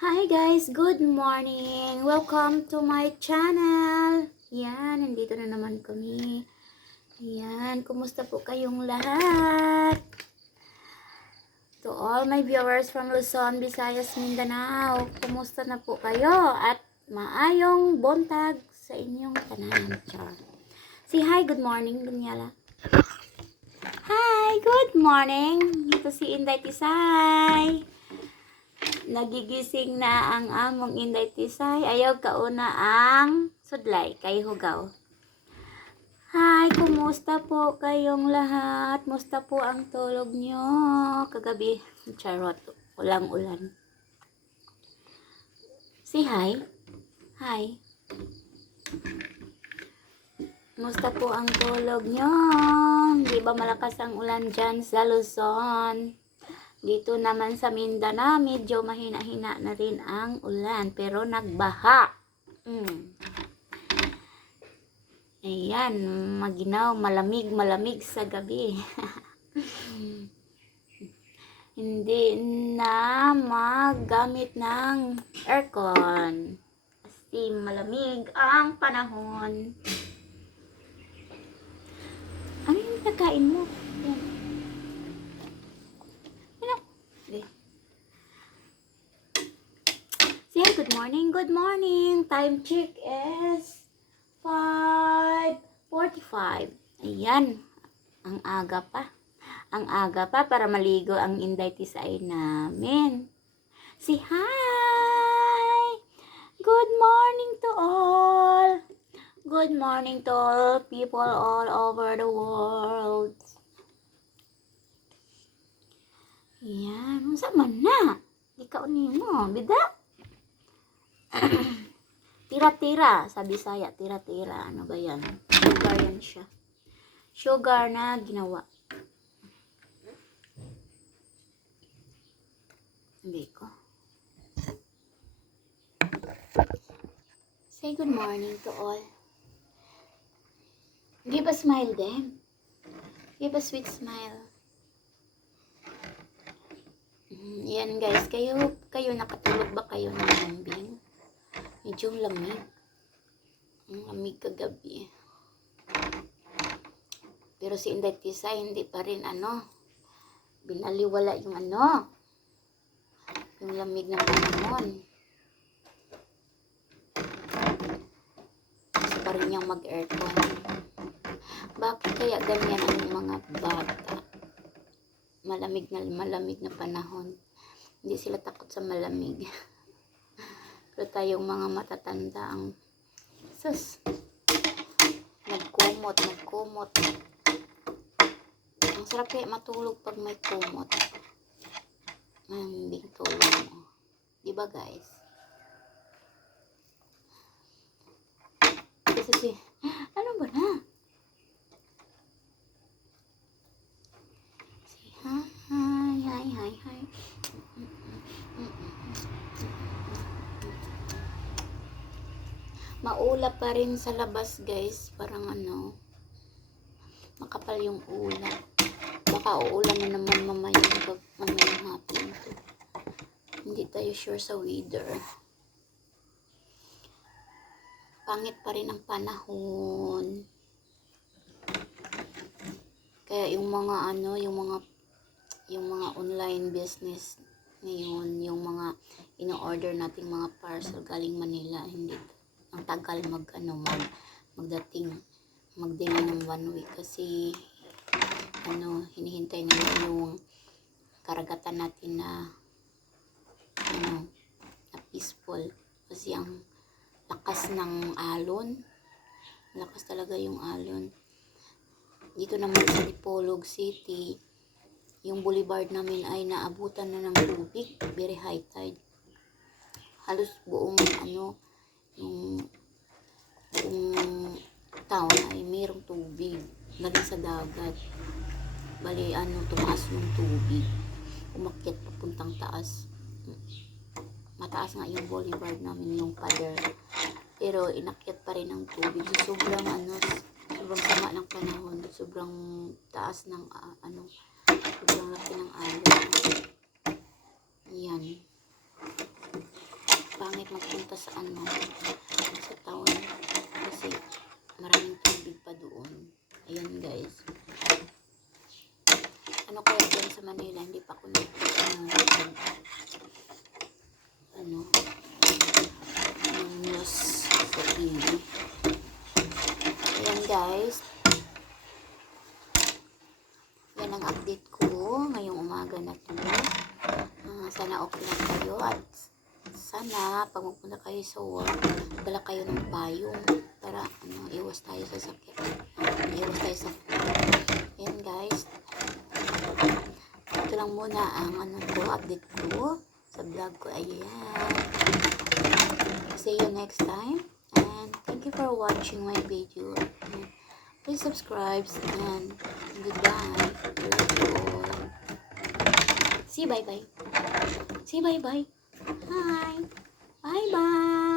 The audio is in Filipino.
Hi guys, good morning! Welcome to my channel! Yan, nandito na naman kami. Yan, kumusta po kayong lahat? To all my viewers from Luzon, Visayas, Mindanao, kumusta na po kayo? At maayong bontag sa inyong tanan. Char. Say hi, good morning, Dunyala. Hi, good morning! Ito si Inday Tisay. Nagigising na ang among Inday Tisay. Ayaw kauna ang sudlay kay Hugaw. Hi, kumusta po kayong lahat? Musta po ang tulog nyo? Kagabi, charot, ulang ulan. Say hi. Hi. Musta po ang tulog nyo? Di ba malakas ang ulan dyan sa Luzon? Dito naman sa Mindanao, medyo mahina-hina na rin ang ulan, pero nagbaha. Mm. Ayan, maginaw, malamig, malamig sa gabi. Hindi na magamit ng aircon. Kasi malamig ang panahon. Ano yung nakain mo? Yan. Ano? Sige. Say hi, good morning, good morning. Time check is 5.45. Ayan. Ang aga pa. Ang aga pa para maligo ang Inday Tisay namin. Say hi! Good morning to all! Good morning to all people all over the world. Yan. Unsa man na? Ikaw ni mo. Bida? tira-tira. Sa Bisaya, tira-tira. Ano ba yan? Sugar yan siya. Sugar na ginawa. Hindi ko. Say good morning to all. Give a smile then. Give a sweet smile. Mm, Yan guys, kayo kayo nakatulog ba kayo ng lambing? Medyo lamig. Ang lamig kagabi. Pero si Inday Tisa hindi pa rin ano, binaliwala yung ano, yung lamig ng panahon. Gusto pa rin niyang mag-aircon. Bakit kaya ganyan ang mga bata? Malamig na malamig na panahon. Hindi sila takot sa malamig. Pero tayong mga matatanda ang sus nagkumot, nagkumot. Ang sarap kaya matulog pag may kumot. Ang tulog mo. Di ba guys? Kasi si, ano ba na? Si, hi, hi, hi, hi. Maulap pa rin sa labas guys. Parang ano, makapal yung ulap. Baka uulan na naman mamaya pag mamayang hapon to. Hindi tayo sure sa weather. Pangit pa rin ang panahon. Kaya yung mga ano, yung mga yung mga online business ngayon, yung mga ino-order nating mga parcel galing Manila, hindi ang tagal mag ano mag magdating mag-delay ng one week kasi ano hinihintay nila yung karagatan natin na ano na peaceful. Kasi ang lakas ng alon lakas talaga yung alon. Dito naman sa Dipolog City yung boulevard namin ay naabutan na ng tubig very high tide. Halos buong ano yung buong town ay mayroong tubig galing sa dagat. Bali ano tumaas yung tubig. Umakyat papuntang taas. Mataas nga yung boulevard namin yung pader. Pero inakyat pa rin ang tubig. So, sobrang ano sobrang sama ng panahon. Sobrang taas ng ah, ano sobrang laki ng alon. Yan magpunta sa ano, sa town. Kasi maraming tubig pa doon. Ayan guys. Ano kaya dyan sa Manila, hindi pa ako nag, ano, nag- ano, ng news sa TV. Ayan guys. Yan ang update ko ngayong umaga na to. Ah, sana okay lang kayo at sana pag magpunta kayo sa work, dala kayo ng payong para ano, iwas tayo sa sakit. Iwas tayo sa Ayan guys. Ito lang muna ang ano ko, update ko sa vlog ko. Ayan. See you next time. And thank you for watching my video. And please subscribe and goodbye. Love you all. See bye bye. See bye bye. Hi. Bye bye.